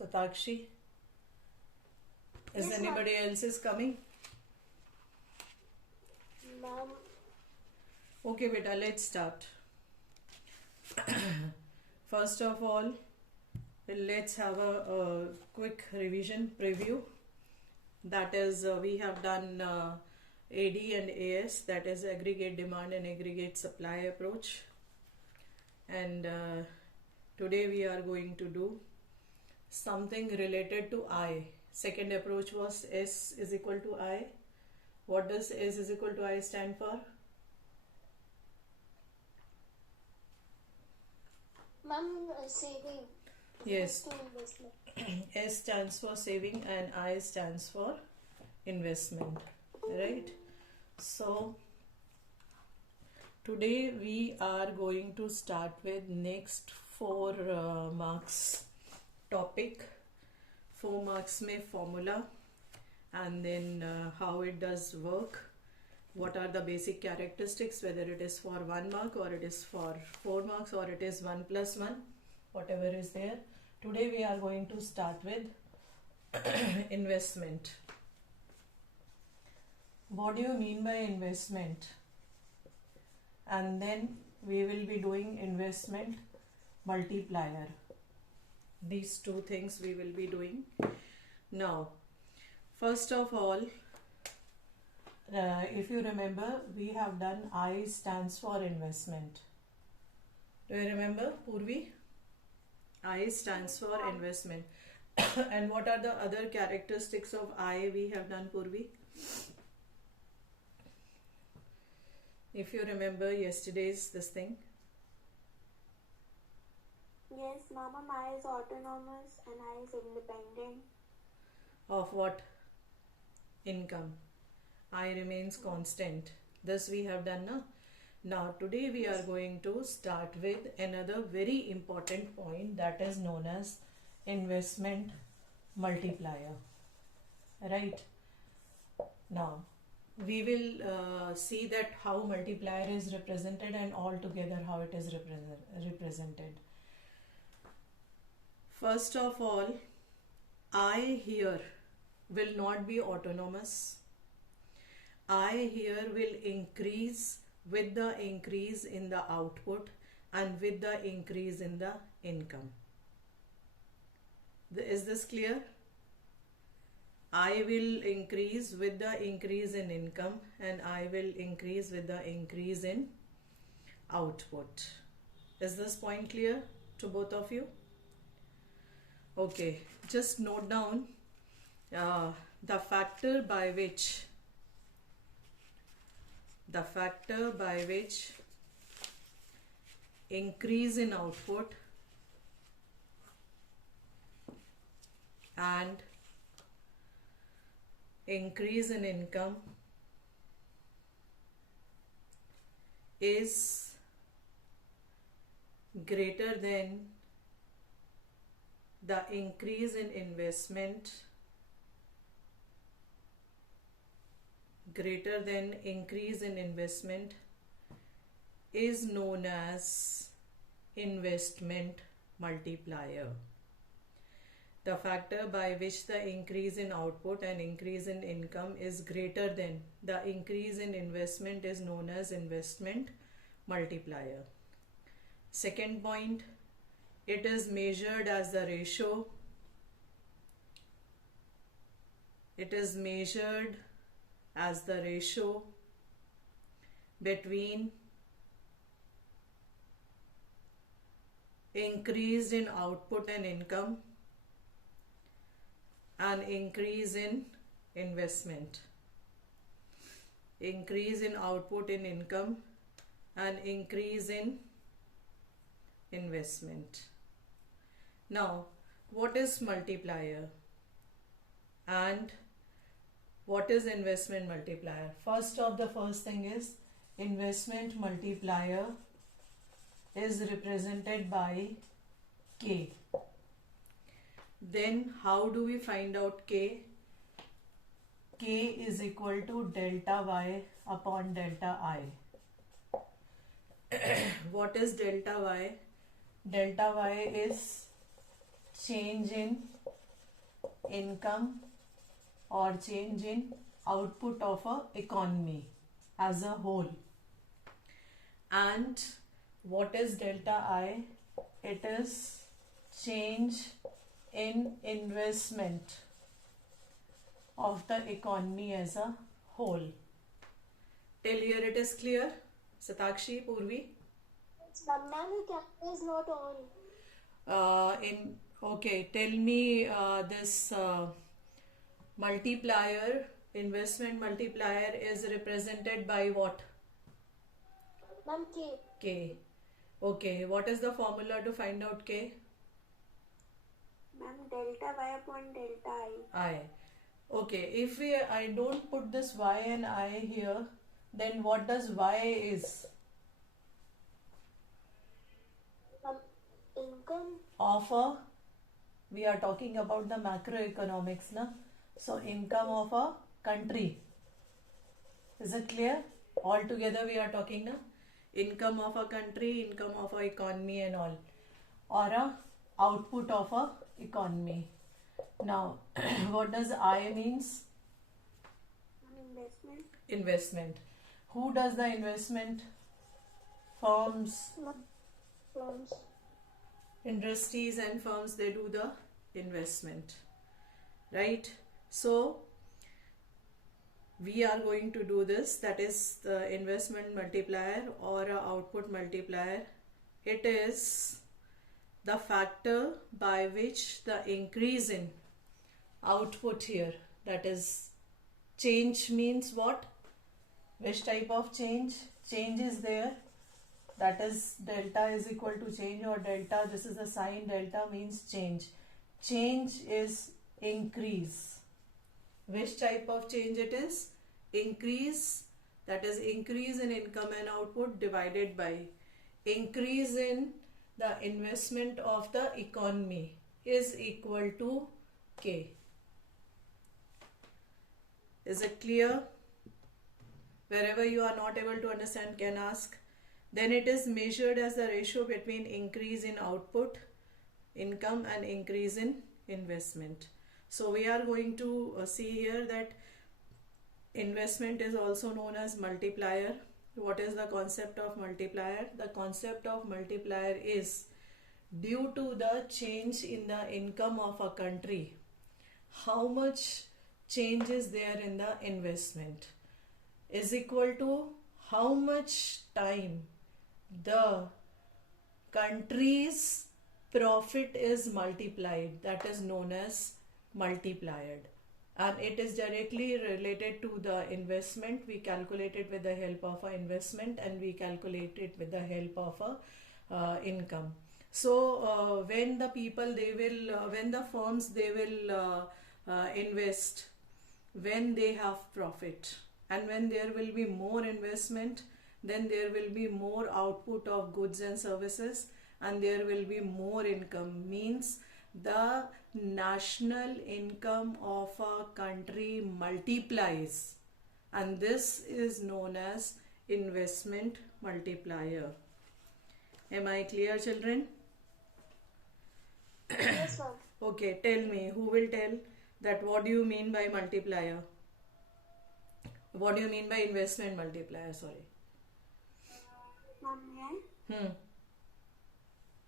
Satakshi? Is Yes, anybody else is coming? ma'am. Okay, beta, let's start. First of all, let's have a quick revision preview. That is, we have done AD and AS, that is aggregate demand and aggregate supply approach. And today we are going to do something related to I. Second approach was S is equal to I. What does S is equal to I stand for? Ma'am, saving. Yes. To investment. S stands for saving and I stands for investment, right? So today we are going to start with next 4 marks topic. 4 marks में formula, and then how it does work, what are the basic characteristics, whether it is for 1 mark or it is for 4 marks or it is 1 plus 1, whatever is there. Today we are going to start with investment. What do you mean by investment? And then we will be doing investment multiplier. These two things we will be doing. Now, first of all, if you remember, we have done I stands for investment. Do you remember, Purvi? I stands for investment. And what are the other characteristics of I we have done, Purvi? If you remember yesterday's this thing. Yes, ma'am, I is autonomous and I is independent. Of what? Income. I remains constant. This we have done now. Now today we are going to start with another very important point, that is known as investment multiplier. Right? Now we will see that how multiplier is represented and all together how it is represented. First of all, I here will not be autonomous. I here will increase with the increase in the output and with the increase in the income. Is this clear? I will increase with the increase in income and I will increase with the increase in output. Is this point clear to both of you? Okay, just note down the factor by which increase in output and increase in income is greater than the increase in investment is known as investment multiplier. The factor by which the increase in output and increase in income is greater than the increase in investment is known as investment multiplier. Second point, it is measured as the ratio. It is measured as the ratio between increase in output and income and increase in investment. Increase in output in income and increase in investment. Now, what is multiplier and what is investment multiplier? First thing is investment multiplier is represented by K. Then how do we find out K? K is equal to delta Y upon delta I. What is delta Y? Delta Y is change in income or change in output of a economy as a whole. And what is delta I? It is change in investment of the economy as a whole. Till here it is clear? Satakshi, Purvi? Ma'am, the camera is not on. Okay, tell me this multiplier, investment multiplier is represented by what? Ma'am, K. K. Okay, what is the formula to find out K? Ma'am, delta Y upon delta I. Okay, if I don't put this Y and I here, then what does Y is? Income Of a, we are talking about the macroeconomics, na? So income of a country. Is it clear? All together we are talking, na? Income of a country, income of a economy and all. Or a output of a economy. Now, what does I means? investment. Investment. Who does the investment? Firms. Firms. Industries and firms, they do the investment, right? So we are going to do this, that is the investment multiplier or a output multiplier. It is the factor by which the increase in output here, that is change means what? Which type of change? Change is there, that is delta is equal to change, or delta, this is the sign, delta means change. Change is increase. Which type of change it is? Increase, that is increase in income and output divided by increase in the investment of the economy is equal to K. Is it clear? Wherever you are not able to understand, can ask. Then it is measured as the ratio between increase in output, income, and increase in investment. So we are going to see here that investment is also known as multiplier. What is the concept of multiplier? The concept of multiplier is due to the change in the income of a country, how much change is there in the investment is equal to how much time the country's profit is multiplied, that is known as multiplied, and it is directly related to the investment. We calculate it with the help of an investment and we calculate it with the help of a income. So when the people they will when the firms they will invest when they have profit, and when there will be more investment, then there will be more output of goods and services and there will be more income, means the national income of a country multiplies, and this is known as investment multiplier. Am I clear, children? Yes, ma'am. Okay, tell me, who will tell that what do you mean by multiplier? What do you mean by investment multiplier? Sorry. Ma'am, may I?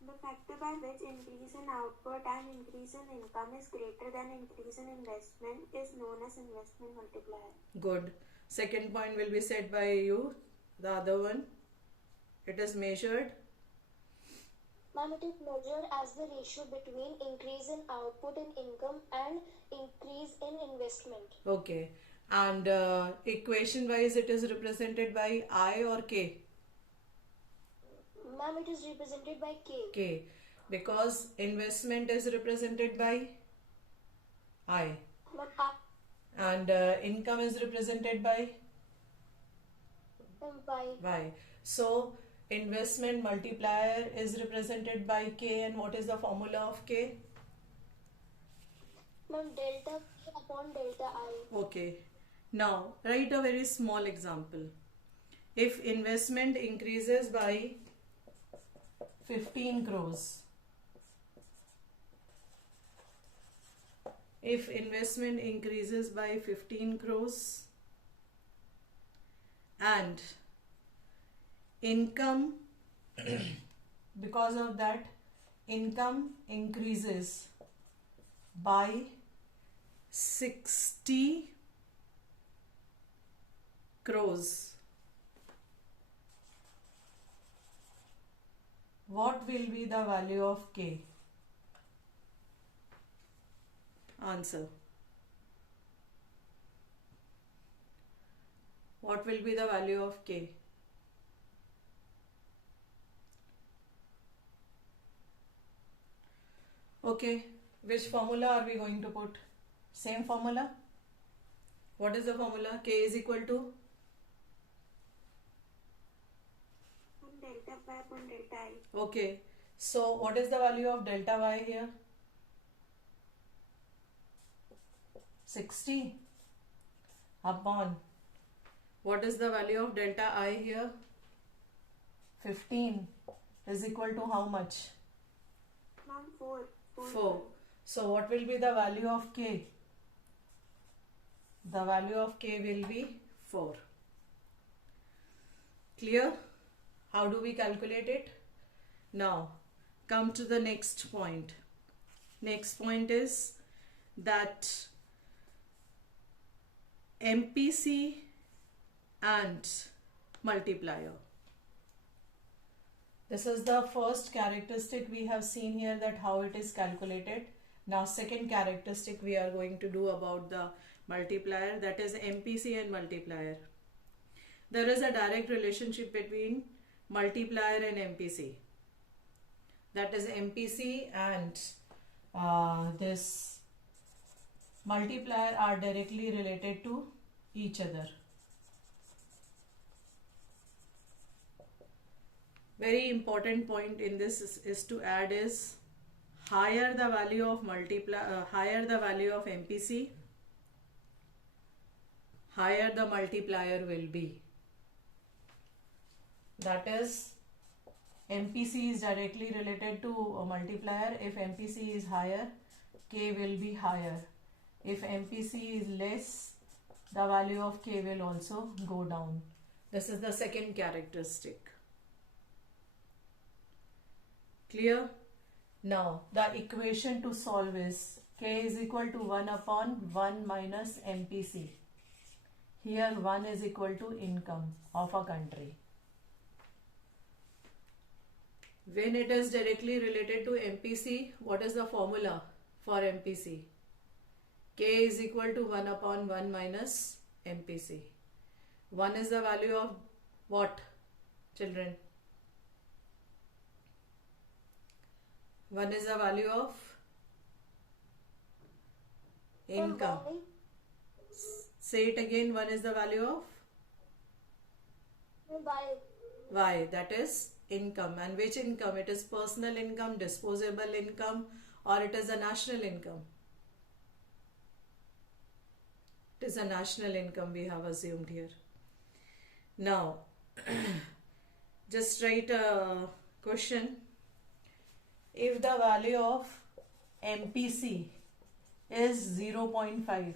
The factor by which increase in output and increase in income is greater than increase in investment is known as investment multiplier. Good. Second point will be said by you. The other one, it is measured. Ma'am, it is measured as the ratio between increase in output in income and increase in investment. Okay. And equation wise, it is represented by I or K? Ma'am, it is represented by K. K. Because investment is represented by I. But And income is represented by by Y. So investment multiplier is represented by K, and what is the formula of K? ma'am, delta K upon delta I. Okay. Now write a very small example. If investment increases by 15 crores, If investment increases by 15 crores and income, because of that, income increases by 60 crores, what will be the value of K? Answer. What will be the value of K? Okay, which formula are we going to put? Same formula? What is the formula? K is equal to? Delta y upon delta I. Okay, so what is the value of delta y here? 60 upon, what is the value of delta I here? 15 is equal to how much? 4. 4. So what will be the value of K? The value of K will be 4. Clear? How do we calculate it? Now come to the next point. Next point is that MPC and multiplier. This is the first characteristic we have seen here, that how it is calculated. Now second characteristic we are going to do about the multiplier, that is MPC and multiplier. There is a direct relationship between multiplier and MPC. That is MPC and this multiplier are directly related to each other. Very important point in this is to add is, higher the value of higher the value of MPC, higher the multiplier will be. That is, MPC is directly related to a multiplier. If MPC is higher, K will be higher. If MPC is less, the value of K will also go down. This is the second characteristic. Clear? Now the equation to solve is K is equal to 1 upon 1 minus MPC. Here 1 is equal to income of a country. When it is directly related to MPC, what is the formula for MPC? K is equal to 1 upon 1 minus MPC. 1 is the value of what, children? 1 is the value of income. Say it again. 1 is the value of Y. That is income. And which income? It is personal income, disposable income, or it is a national income? It is a national income we have assumed here. Now, just write a question. If the value of MPC is 0.5,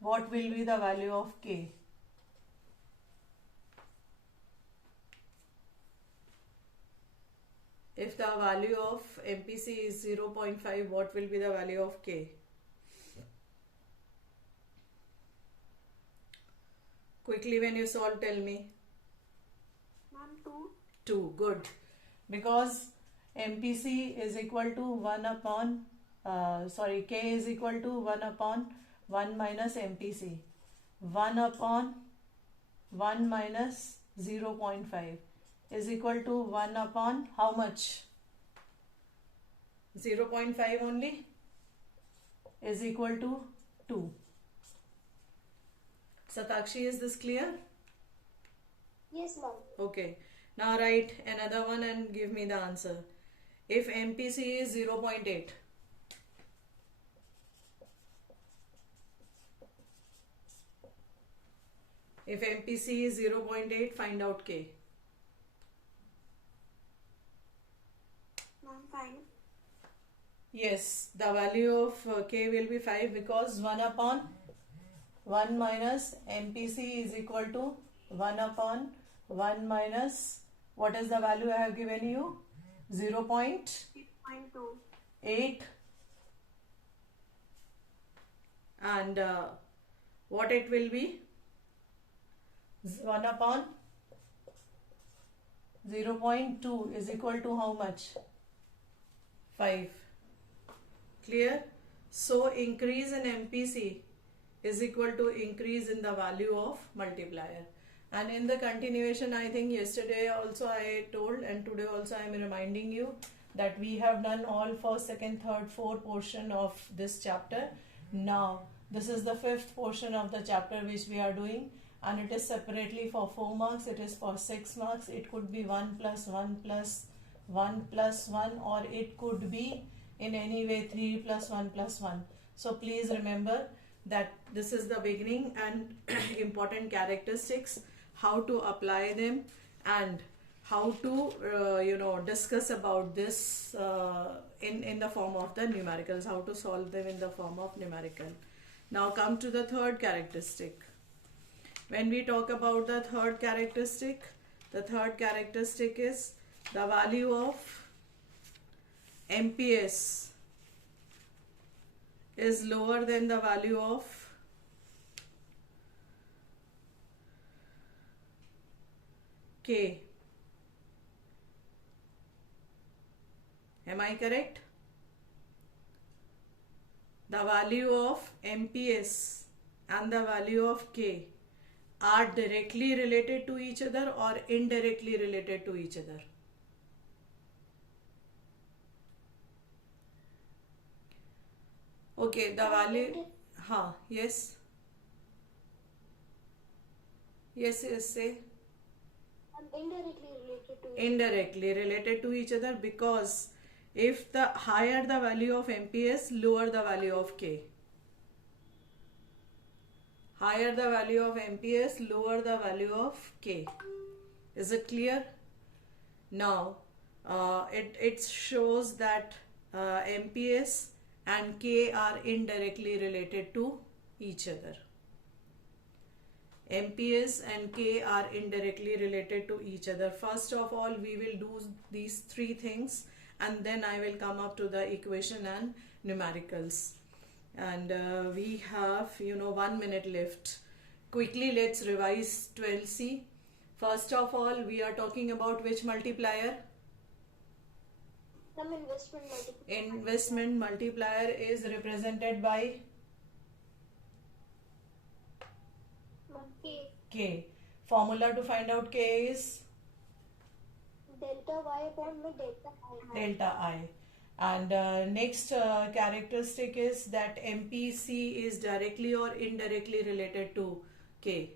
what will be the value of K? If the value of MPC is 0.5, what will be the value of K? Quickly, when you solve, tell me. 2. 2. Good. Because MPC is equal to 1 upon, K is equal to 1 upon 1 minus MPC. 1 upon 1 minus 0.5 is equal to 1 upon how much? 0.5 only, is equal to 2. Satakshi, is this clear? Yes, ma'am. Okay. Now write another one and give me the answer. If MPC is 0.8, if MPC is 0.8, find out K. 5. Yes, the value of K will be 5 because 1 upon 1 minus MPC is equal to 1 upon 1 minus, what is the value I have given you? 0.8, and what it will be? 1 upon 0.2 is equal to how much? 5. Clear? So increase in MPC is equal to increase in the value of multiplier. And in the continuation, I think yesterday also I told, and today also I am reminding you that we have done all first, second, third, fourth portion of this chapter. Now this is the fifth portion of the chapter which we are doing, and it is separately for 4 marks, it is for 6 marks. It could be 1 plus 1 plus 1 plus 1, or it could be in any way 3 plus 1 plus 1. So please remember that this is the beginning and important characteristics, how to apply them, and how to discuss about this in the form of the numericals, how to solve them in the form of numerical. Now come to the third characteristic. When we talk about the third characteristic is the value of MPS is lower than the value of K. Am I correct? The value of MPS and the value of K are directly related to each other or indirectly related to each other? Okay, the value, yes, say. Indirectly related to each other, because if the higher the value of MPS, lower the value of K. Higher the value of MPS, lower the value of K. Is it clear? Now, it shows that MPS and K are indirectly related to each other. MPS and K are indirectly related to each other. First of all, we will do these three things, and then I will come up to the equation and numericals. And we have 1 minute left. Quickly let's revise 12C. First of all, we are talking about which multiplier? Investment multiplier is represented by K. Formula to find out K is delta y upon delta I. Delta I. And next characteristic is that MPC is directly or indirectly related to K.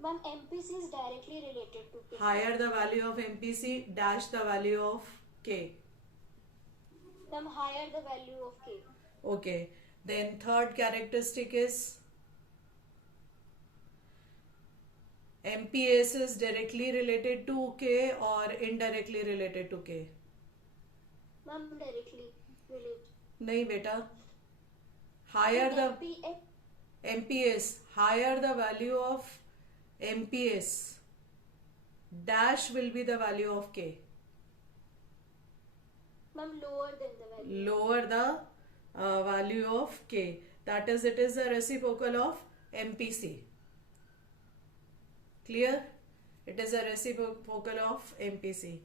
Ma'am, MPC is directly related to K. Higher the value of MPC, dash the value of K. Ma'am, higher the value of K. Okay. Then third characteristic is MPS is directly related to K or indirectly related to K? Ma'am, directly related. नहीं बेटा. Higher the MPS, higher the value of MPS, dash will be the value of K. Ma'am, lower than the value. Lower the value of K. That is, it is a reciprocal of MPC. Clear? It is a reciprocal of MPC.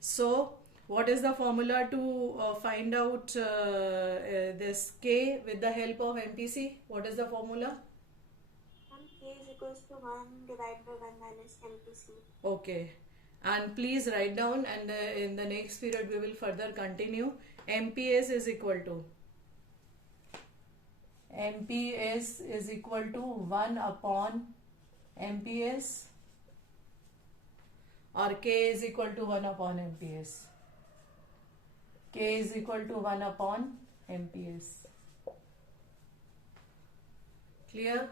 So, what is the formula to find out this K with the help of MPC? What is the formula? K is equals to 1 divided by 1 minus MPC. Okay. And please write down, and in the next period we will further continue. MPS is equal to 1 upon MPS, or K is equal to 1 upon MPS. K is equal to 1 upon MPS. Clear?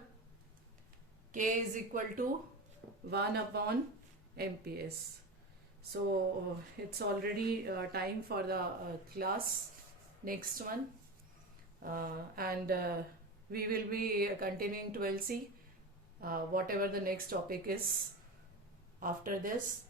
K is equal to 1 upon MPS. So it's already time for the class. next one. And we will be continuing 12C, whatever the next topic is after this.